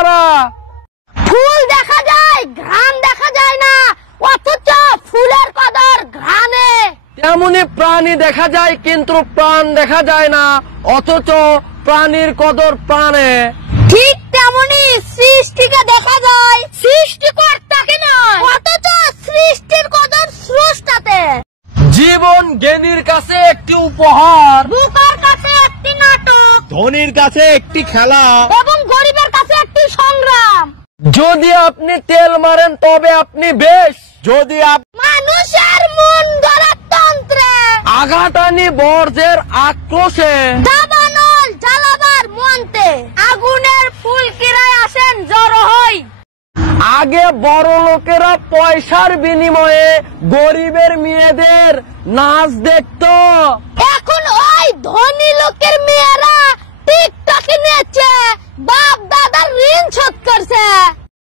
তারা। ফুল দেখা যায়, ঘ্রাণ দেখা যায় না, অথচ ফুলের কদর ঘ্রাণে। তেমনি প্রাণী দেখা যায় কিন্তু প্রাণ দেখা যায় না, অথচ প্রাণীর কদর প্রাণে। ঠিক তেমনি সৃষ্টিকে দেখা যায় সৃষ্টিকর্তাকে নয়, অথচ সৃষ্টির কদর স্রষ্টাতে। জীবন জ্ঞানীর কাছে একটি উপহার, বোকার কাছে একটি নাটক, ধনীর কাছে একটি খেলা, এবং গরিবের কাছে একটি সংগ্রাম। যদি আপনি তেল মারেন তবে আপনি বেশ, যদি মানুষের মন গড়ার তন্ত্রে, আঘাটানি বর্জ্যের আক্রোশে, দাবানল জ্বালাবার মন্ত্রে, আগুনের ফুলকিরায় আসেন জড়ো হই। আগে বড় লোকেরা পয়সার বিনিময়ে গরিবের মেয়েদের নাচ দেখতো।